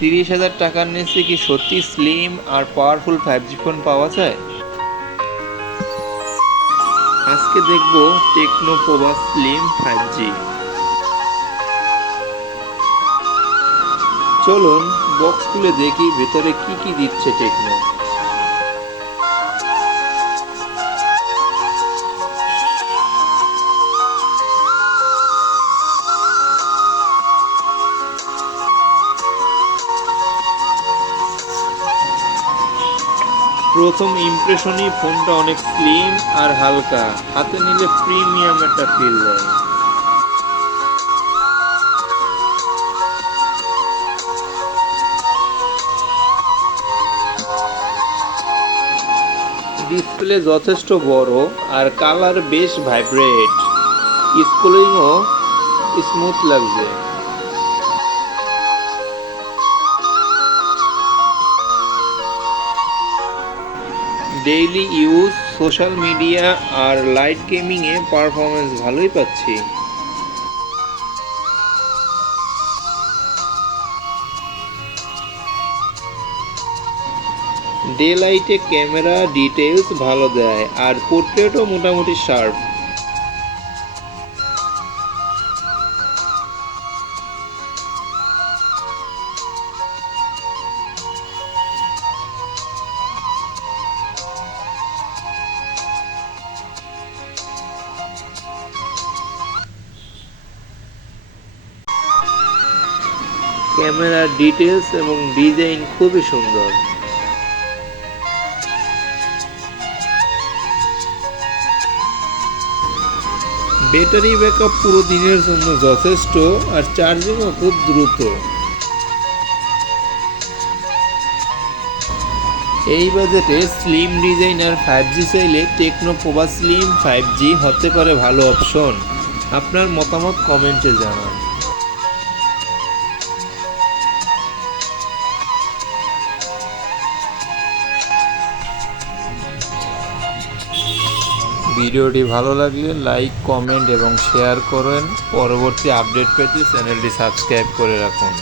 30,000 টাকার নিচে কি সত্যি স্লিম আর পাওয়ারফুল 5G ফোন পাওয়া যায়? আজকে দেখব টেকনো পোভা স্লিম 5G। চলুন বক্স খুলে দেখি ভেতরে কি কি দিচ্ছে টেকনো। প্রথম ইমপ্রেশনই ফোনটা অনেক স্লিম আর হালকা, হাতে নিলে প্রিমিয়াম একটা ফিল দেয়। ডিসপ্লে যথেষ্ট বড় আর কালার বেশ ভাইব্রেট, স্ক্রলিংও স্মুথ লাগছে। ডেইলি ইউজ, সোশ্যাল মিডিয়া আর লাইট গেমিংয়ে পারফরমেন্স ভালোই পাচ্ছি। ডে লাইটে ক্যামেরা ডিটেলস ভালো দেয় আর পোর্ট্রেটও মোটামুটি শার্প। ক্যামেরার ডিটেলস এবং ডিজাইন খুবই সুন্দর। ব্যাটারি ব্যাকআপ পুরো দিনের জন্য যথেষ্ট আর চার্জিংও খুব দ্রুত। এই বাজেটে স্লিম ডিজাইন আর 5G চাইলে টেকনো পোভা স্লিম 5G হতে পারে ভালো অপশন। আপনার মতামত কমেন্টে জানান। ভিডিওটি ভালো লাগলে লাইক, কমেন্ট এবং শেয়ার করেন। পরবর্তী আপডেট পেতে চ্যানেলটি সাবস্ক্রাইব করে রাখুন।